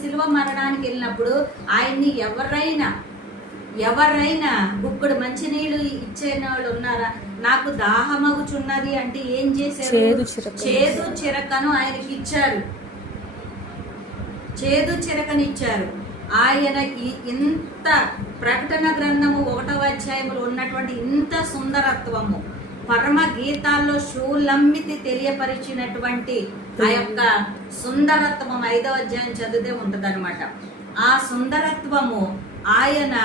శిలువ మరణానికి వెళ్ళినప్పుడు ఆయన్ని ఎవరైనా గుక్కడు మంచినీళ్ళు ఇచ్చే వాళ్ళు ఉన్నారా? నాకు దాహమగుచున్నది అంటే ఏం చేశారు? చేదు చిరకను ఆయనకి ఇచ్చారు. చేదు చిరకనిచ్చారు. ఆయన ఇంత ప్రకటన గ్రంథము 1వ అధ్యాయంలో ఉన్నటువంటి ఇంత సుందరత్వము, పరమ గీతాల్లో షూలమ్మితి తెలియపరిచినటువంటి ఆ యొక్క సుందరత్వం 5వ అధ్యాయం చదివితే ఉంటదన్నమాట. ఆ సుందరత్వము ఆయన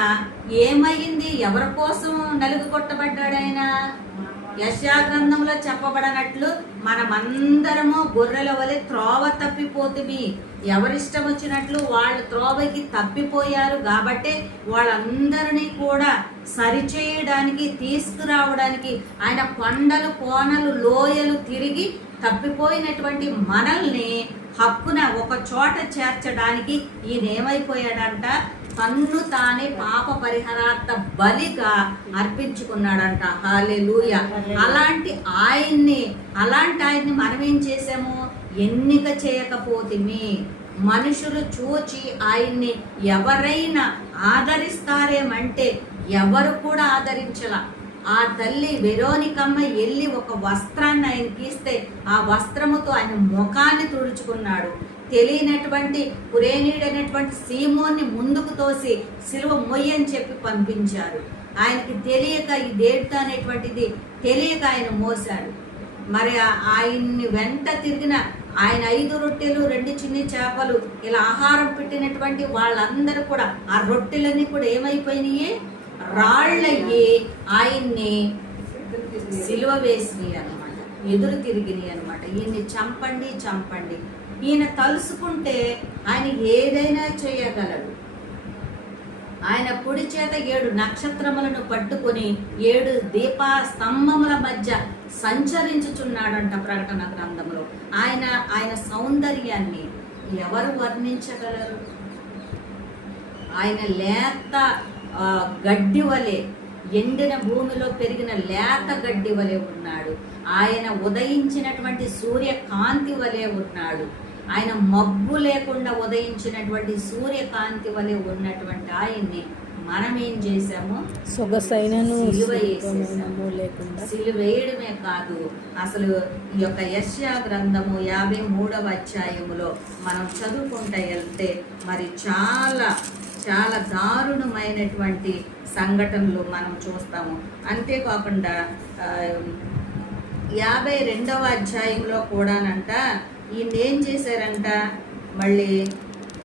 ఏమైంది? ఎవరి కోసం నలుగు కొట్టబడ్డాడు ఆయన? యెషయా గ్రంథంలో చెప్పబడినట్లు మనమందరము గొర్రెల వలె త్రోవ తప్పిపోతుమి. ఎవరిష్టం వచ్చినట్లు వాళ్ళు త్రోవకి తప్పిపోయారు కాబట్టి వాళ్ళందరినీ కూడా సరిచేయడానికి, తీసుకురావడానికి ఆయన కొండలు, కోనలు, లోయలు తిరిగి తప్పిపోయినటువంటి మనల్ని హక్కున ఒక చోట చేర్చడానికి ఈయన ఏమైపోయాడంట? తన్ను తానే పాప పరిహారార్థ బలిగా అర్పించుకున్నాడంట. హల్లెలూయా. అలాంటి ఆయన్ని మనం ఏం చేసాము? ఎన్నిక చేయకపోతిమి. మనుషులు చూచి ఆయన్ని ఎవరైనా ఆదరిస్తారేమంటే ఎవరు కూడా ఆదరించలా. ఆ తల్లి వెరోనికమ్మ వెళ్ళి ఒక వస్త్రాన్ని ఆయనకి ఇస్తే ఆ వస్త్రముతో ఆయన ముఖాన్ని తుడుచుకున్నాడు. తెలియనటువంటి కురేనీడైనటువంటి సీమోన్ని ముందుకు తోసి సిలువ మొయ్యని చెప్పి పంపించారు. ఆయనకి తెలియక ఈ దేవత అనేటువంటిది తెలియక ఆయన మోసాడు. మరి ఆయన్ని వెంట తిరిగిన ఆయన 5 రొట్టెలు 2 చిన్ని చేపలు ఇలా ఆహారం పెట్టినటువంటి వాళ్ళందరూ కూడా ఆ రొట్టెలన్నీ కూడా ఏమైపోయినాయి? రాళ్ళయ్యి ఆయన్ని సిలువ వేసినాయి అనమాట, ఎదురు తిరిగినాయి అనమాట. ఈయన్ని చంపండి. ఈయన తలుసుకుంటే ఆయన ఏదైనా చేయగలడు. ఆయన కుడి చేత 7 నక్షత్రములను పట్టుకొని 7 దీపా స్తంభముల మధ్య సంచరించుచున్నాడంట ప్రకటన గ్రంథంలో. ఆయన సౌందర్యాన్ని ఎవరు వర్ణించగలరు? ఆయన లేత గడ్డి వలె, ఎండిన భూమిలో పెరిగిన లేత గడ్డి వలె ఉన్నాడు. ఆయన ఉదయించినటువంటి సూర్యకాంతి వలె ఉన్నాడు. ఆయన మబ్బు లేకుండా ఉదయించినటువంటి సూర్యకాంతి వలె ఉన్నటువంటి ఆయన్ని మనం ఏం చేసాము? సిలువ వేయడమే కాదు, అసలు ఈ యొక్క యెషయా గ్రంథము 53వ అధ్యాయములో మనం చదువుకుంటూ వెళ్తే మరి చాలా చాలా దారుణమైనటువంటి సంఘటనలు మనం చూస్తాము. అంతేకాకుండా 52వ అధ్యాయంలో కూడానంట ఈయన ఏం చేశారంట? మళ్ళీ